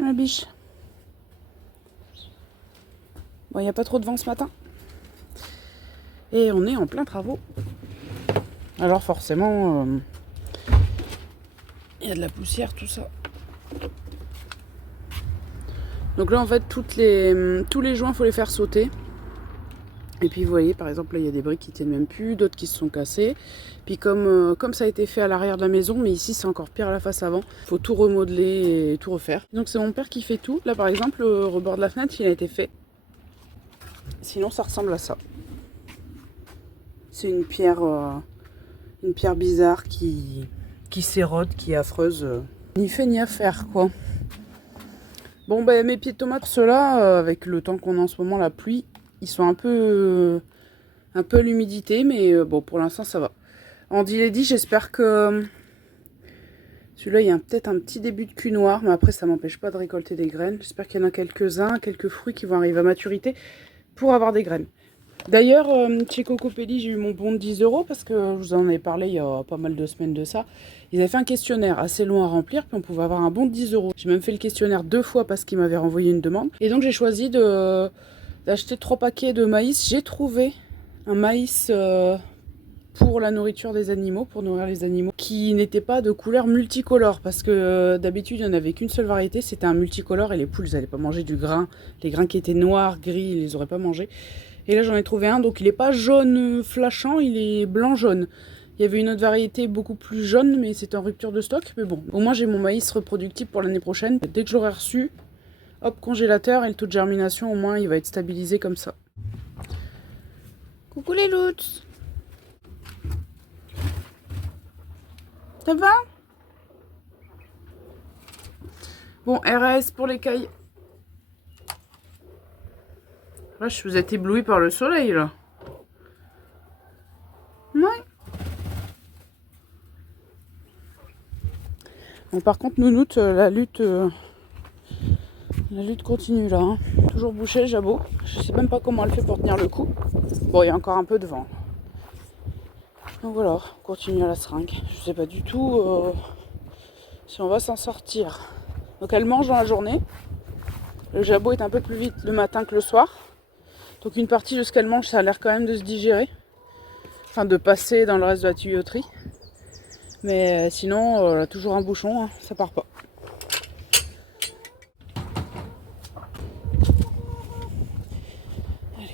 La biche. Bon, il n'y a pas trop de vent ce matin. Et on est en plein travaux. Alors forcément, il y a de la poussière, tout ça. Donc là, en fait, tous les joints, il faut les faire sauter. Et puis vous voyez, par exemple, là, il y a des briques qui tiennent même plus, d'autres qui se sont cassées. Puis comme ça a été fait à l'arrière de la maison, mais ici c'est encore pire à la face avant, il faut tout remodeler et tout refaire. Donc c'est mon père qui fait tout. Là par exemple, le rebord de la fenêtre, il a été fait. Sinon ça ressemble à ça. C'est une pierre bizarre qui s'érode, qui est affreuse. Ni fait ni à faire, quoi. Bon, ben mes pieds de tomates, ceux-là, avec le temps qu'on a en ce moment, la pluie, ils sont un peu à l'humidité, mais bon, pour l'instant, ça va. Andy l'a dit, j'espère que celui-là, il y a peut-être un petit début de cul noir, mais après, ça m'empêche pas de récolter des graines. J'espère qu'il y en a quelques-uns, quelques fruits qui vont arriver à maturité pour avoir des graines. D'ailleurs, chez Cocopelli, j'ai eu mon bon de 10 € parce que je vous en ai parlé il y a pas mal de semaines de ça. Ils avaient fait un questionnaire assez long à remplir, puis on pouvait avoir un bon de 10 €. J'ai même fait le questionnaire 2 fois parce qu'ils m'avaient renvoyé une demande. Et donc, j'ai choisi d'acheter 3 paquets de maïs. J'ai trouvé un maïs pour la nourriture des animaux, pour nourrir les animaux, qui n'était pas de couleur multicolore, parce que d'habitude il n'y en avait qu'une seule variété, c'était un multicolore, et les poules n'allaient pas manger du grain, les grains qui étaient noirs, gris, ils les auraient pas mangés. Et là j'en ai trouvé un, donc il n'est pas jaune flashant, il est blanc jaune. Il y avait une autre variété beaucoup plus jaune, mais c'était en rupture de stock, mais bon, au moins j'ai mon maïs reproductible pour l'année prochaine. Dès que je l'aurai reçu, hop, congélateur, et le taux de germination au moins il va être stabilisé comme ça. Coucou les louts. Ça va? Bon, RS pour les cailles. Wesh, vous êtes ébloui par le soleil, là. Ouais. Bon, par contre, Nounoute, la lutte continue, là. Hein. Toujours bouché, Jabot. Je sais même pas comment elle fait pour tenir le coup. Bon, il y a encore un peu de vent. Donc voilà, on continue à la seringue. Je sais pas du tout si on va s'en sortir. Donc elle mange dans la journée. Le jabot est un peu plus vite le matin que le soir. Donc une partie de ce qu'elle mange, ça a l'air quand même de se digérer. Enfin de passer dans le reste de la tuyauterie. Mais sinon, elle a toujours un bouchon, hein, ça part pas. Allez.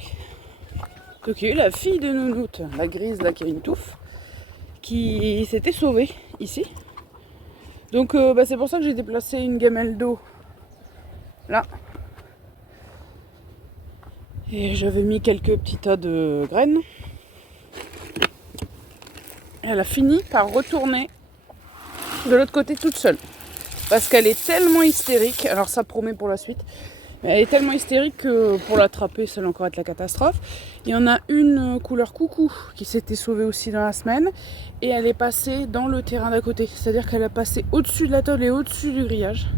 Donc il y a eu la fille de Nounoute, la grise là qui a une touffe, qui s'était sauvée ici. Donc c'est pour ça que j'ai déplacé une gamelle d'eau là. Et j'avais mis quelques petits tas de graines. Et elle a fini par retourner de l'autre côté toute seule. Parce qu'elle est tellement hystérique, alors ça promet pour la suite, mais elle est tellement hystérique que pour l'attraper, ça va encore être la catastrophe. Il y en a une couleur coucou qui s'était sauvée aussi dans la semaine, et elle est passée dans le terrain d'à côté. C'est-à-dire qu'elle a passé au-dessus de la tôle et au-dessus du grillage.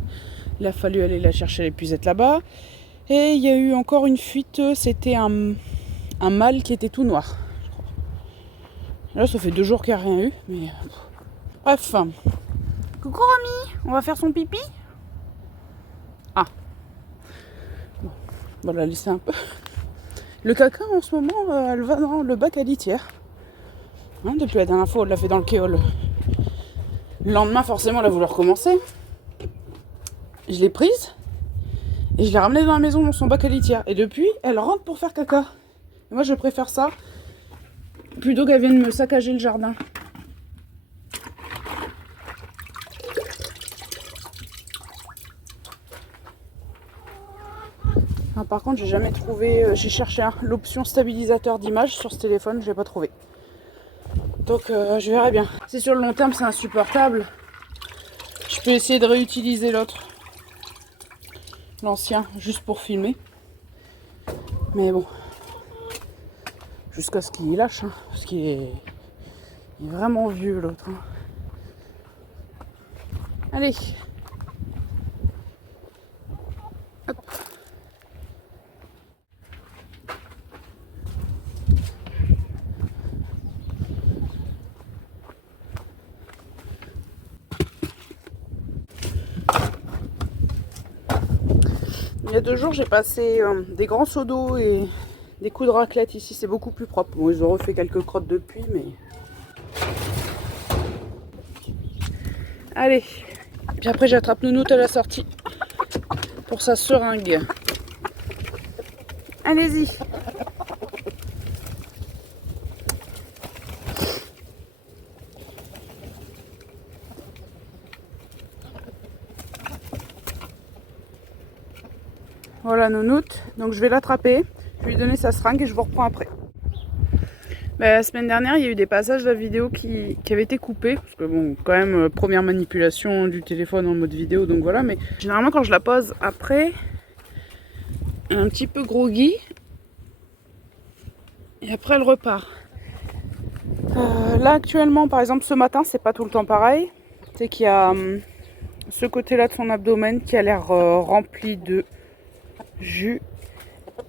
Il a fallu aller la chercher l'épuisette là-bas. Et il y a eu encore une fuite, c'était un mâle qui était tout noir. Je crois. Là, ça fait 2 jours qu'il n'y a rien eu, mais... Bref. Coucou Romy, on va faire son pipi? Ah. Bon, on va la laisser un peu. Le caca, en ce moment, elle va dans le bac à litière. Hein, depuis la dernière fois, elle l'a fait dans le kéol. Le lendemain, forcément, elle a voulu recommencer. Je l'ai prise. Et je l'ai ramenée dans la maison dans son bac à litière. Et depuis, elle rentre pour faire caca. Et moi, je préfère ça plutôt qu'elle vienne me saccager le jardin. Ah, par contre, j'ai jamais trouvé... j'ai cherché l'option stabilisateur d'image sur ce téléphone, je l'ai pas trouvé. Donc, je verrai bien. Si sur le long terme, c'est insupportable, je peux essayer de réutiliser l'autre. L'ancien, juste pour filmer. Mais bon. Jusqu'à ce qu'il lâche, hein, parce qu'il est vraiment vieux, l'autre. Hein. Allez. Hop. Il y a 2 jours, j'ai passé des grands seaux d'eau et des coups de raclette ici. C'est beaucoup plus propre. Bon, ils ont refait quelques crottes depuis, mais... Allez. Puis après, j'attrape Nounoute à la sortie pour sa seringue. Allez-y. Voilà Nounoute, donc je vais l'attraper, je vais lui donner sa seringue et je vous reprends après. La semaine dernière, il y a eu des passages de la vidéo qui avaient été coupés, parce que bon, quand même, première manipulation du téléphone en mode vidéo, donc voilà, mais généralement quand je la pose après, elle est un petit peu groggy, et après elle repart. Là actuellement, par exemple ce matin, c'est pas tout le temps pareil, c'est qu'il y a ce côté-là de son abdomen qui a l'air rempli de jus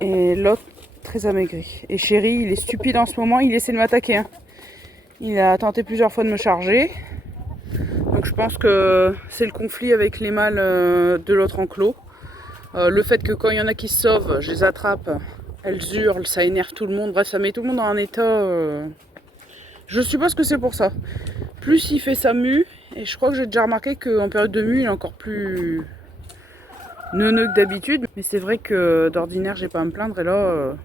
et l'autre très amaigri. Et Chéri, il est stupide en ce moment, il essaie de m'attaquer. Hein. Il a tenté plusieurs fois de me charger. Donc je pense que c'est le conflit avec les mâles de l'autre enclos. Le fait que quand il y en a qui se sauvent, je les attrape, elles hurlent, ça énerve tout le monde. Bref, ça met tout le monde dans un état... Je suppose que c'est pour ça. Plus il fait sa mue, et je crois que j'ai déjà remarqué qu'en période de mue, il est encore plus... neuneux que d'habitude, mais c'est vrai que d'ordinaire j'ai pas à me plaindre et là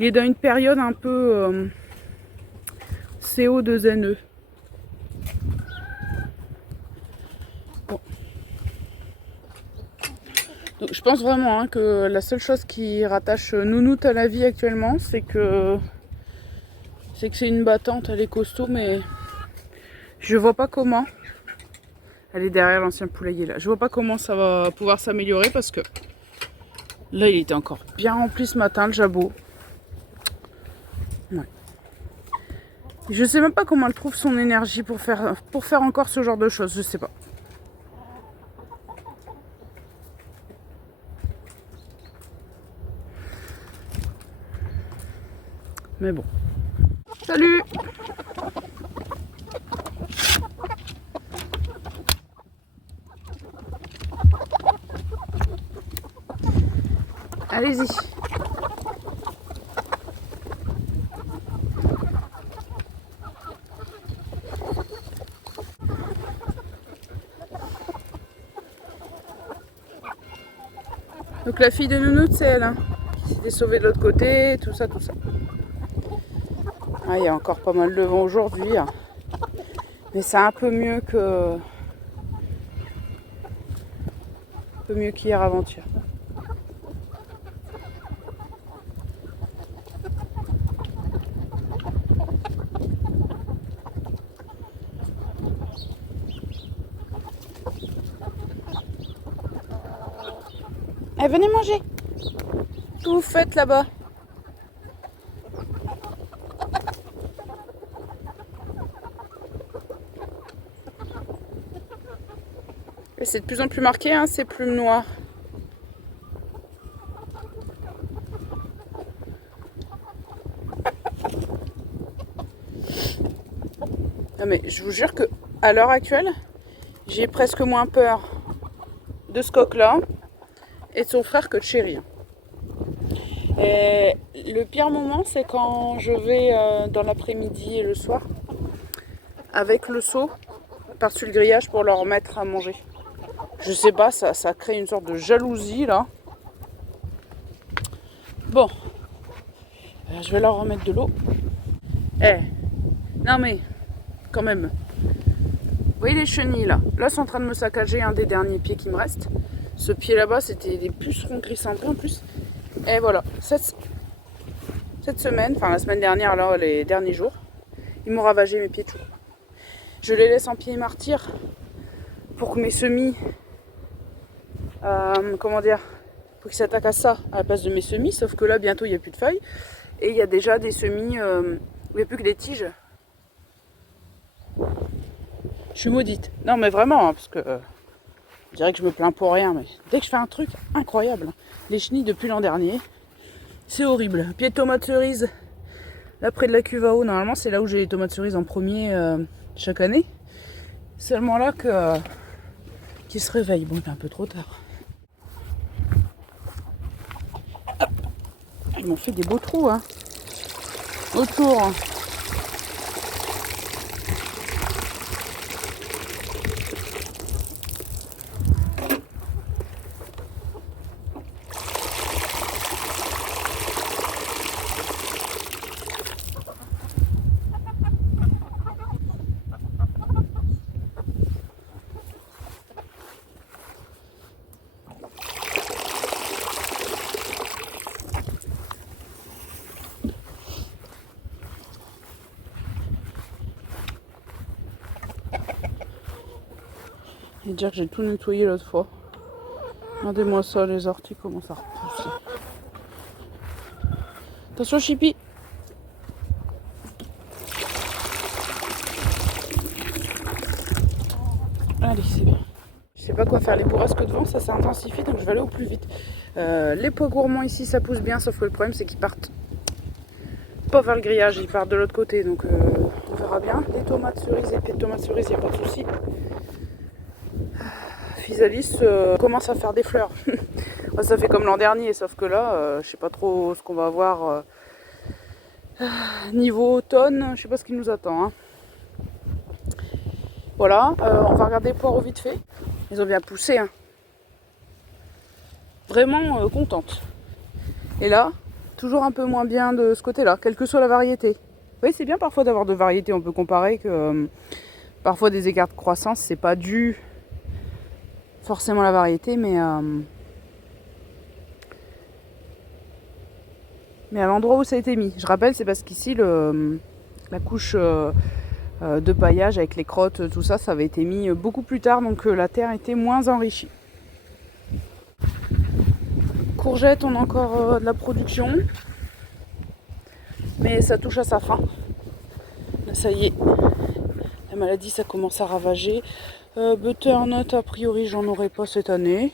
il est dans une période un peu CO2NE. Bon. Donc je pense vraiment que la seule chose qui rattache Nounoute à la vie actuellement, c'est que c'est une battante, elle est costaud, mais je vois pas comment. Elle est derrière l'ancien poulailler là. Je vois pas comment ça va pouvoir s'améliorer parce que là il était encore bien rempli ce matin le jabot. Ouais. Je sais même pas comment elle trouve son énergie pour faire encore ce genre de choses, je sais pas. Mais bon. Salut! Allez-y. Donc la fille de Nounoute, c'est elle, hein, qui s'était sauvée de l'autre côté, tout ça, tout ça. Ah, il y a encore pas mal de vent aujourd'hui, hein. Mais c'est un peu mieux que... un peu mieux qu'hier avant-hier. Eh, venez manger. Qu'est-ce que vous faites là-bas? C'est de plus en plus marqué, hein, ces plumes noires. Non mais je vous jure que à l'heure actuelle, j'ai presque moins peur de ce coq-là et de son frère que de Chéri. Et le pire moment, c'est quand je vais dans l'après-midi et le soir avec le seau par-dessus le grillage pour leur mettre à manger. Je sais pas, ça crée une sorte de jalousie là. Bon, je vais leur remettre de l'eau. Eh, non mais, quand même. Vous voyez les chenilles là? Là, c'est en train de me saccager un des derniers pieds qui me reste. Ce pied là-bas, c'était des pucerons grissentés en plus. Et voilà, cette semaine, enfin la semaine dernière, là, les derniers jours, ils m'ont ravagé mes pieds de chou. Je les laisse en pied martyr pour que mes semis, comment dire, pour qu'ils s'attaquent à ça à la place de mes semis. Sauf que là, bientôt, il n'y a plus de feuilles. Et il y a déjà des semis où il n'y a plus que des tiges. Je suis maudite. Non, mais vraiment, hein, parce que je dirais que je me plains pour rien. Mais dès que je fais un truc incroyable, les chenilles depuis l'an dernier, c'est horrible. Pied de tomate cerise, là près de la cuve à eau, normalement, c'est là où j'ai les tomates cerises en premier chaque année. Seulement là qu'ils se réveillent. Bon, il est un peu trop tard. Ils m'ont fait des beaux trous, hein. Autour. Et dire que j'ai tout nettoyé l'autre fois. Regardez-moi ça, les orties commencent à repousser. Attention, Chippy. Allez, c'est bien. Je sais pas quoi faire. Les bourrasques de vent, ça s'intensifie, donc je vais aller au plus vite. Les pois gourmands ici, ça pousse bien, sauf que le problème, c'est qu'ils partent pas vers le grillage, ils partent de l'autre côté, donc on verra bien. Les tomates cerises et pieds de tomates cerises, il n'y a pas de souci. Physalis commence à faire des fleurs. Ça fait comme l'an dernier, sauf que là, je sais pas trop ce qu'on va avoir niveau automne, je sais pas ce qui nous attend. Hein. Voilà, on va regarder les poireaux vite fait. Ils ont bien poussé. Hein. Vraiment contente. Et là, toujours un peu moins bien de ce côté-là, quelle que soit la variété. Oui, c'est bien parfois d'avoir de variétés, on peut comparer que parfois des écarts de croissance, c'est pas dû forcément à la variété, mais à l'endroit où ça a été mis. Je rappelle, c'est parce qu'ici, la couche de paillage avec les crottes, tout ça, ça avait été mis beaucoup plus tard, donc la terre était moins enrichie. Courgettes, on a encore de la production, mais ça touche à sa fin. Là, ça y est, la maladie, ça commence à ravager. Butternut, a priori, j'en aurai pas cette année.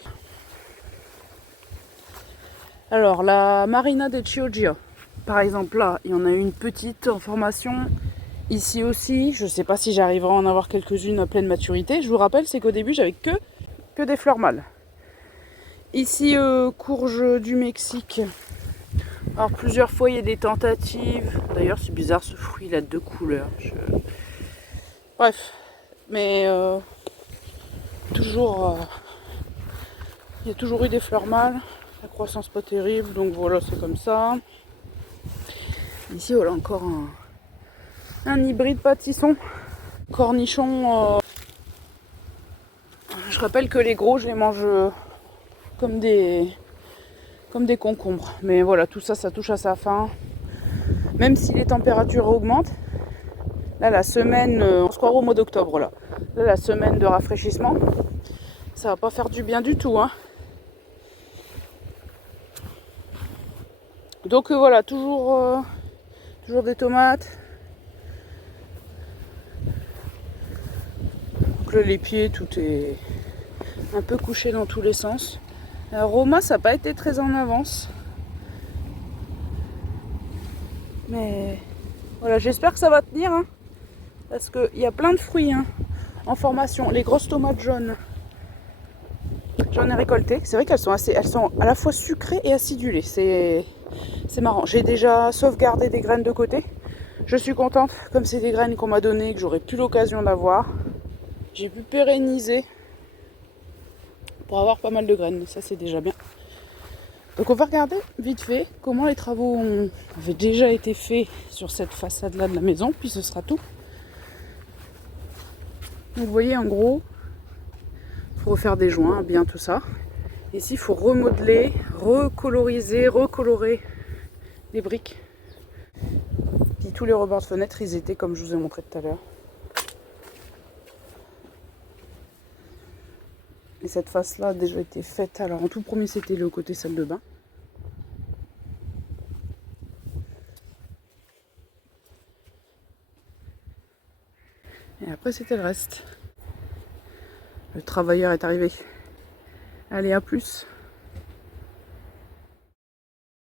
Alors, la Marina de Chioggia, par exemple, là, il y en a une petite en formation. Ici aussi, je ne sais pas si j'arriverai à en avoir quelques-unes à pleine maturité. Je vous rappelle, c'est qu'au début, j'avais que des fleurs mâles. Ici, courge du Mexique. Alors, plusieurs fois, il y a des tentatives. D'ailleurs, c'est bizarre, ce fruit, il a deux couleurs. Bref, mais toujours, il y a toujours eu des fleurs mâles. La croissance pas terrible, donc voilà, c'est comme ça. Ici, voilà encore un hybride pâtisson. Cornichon. Je rappelle que les gros, je les mange comme des concombres. Mais voilà, tout ça, ça touche à sa fin. Même si les températures augmentent. Là, la semaine, on se croirait au mois d'octobre, là. Là, la semaine de rafraîchissement, ça va pas faire du bien du tout, hein. Donc voilà, toujours des tomates. Donc là, les pieds, tout est un peu couché dans tous les sens. Roma, ça n'a pas été très en avance. Mais voilà, j'espère que ça va tenir. Hein, parce qu'il y a plein de fruits en formation. Les grosses tomates jaunes, j'en ai récolté. C'est vrai qu'elles sont à la fois sucrées et acidulées. C'est marrant. J'ai déjà sauvegardé des graines de côté. Je suis contente, comme c'est des graines qu'on m'a données, que j'aurais plus l'occasion d'avoir. J'ai pu pérenniser pour avoir pas mal de graines. Ça, c'est déjà bien. Donc on va regarder vite fait comment les travaux avaient déjà été faits sur cette façade-là de la maison, puis ce sera tout. Donc vous voyez en gros, il faut refaire des joints, bien tout ça. Ici il faut remodeler, recoloriser, recolorer les briques. Puis tous les rebords de fenêtres, ils étaient comme je vous ai montré tout à l'heure. Et cette face-là a déjà été faite. Alors en tout premier c'était le côté salle de bain. Et après c'était le reste. Le travailleur est arrivé. Allez, à plus.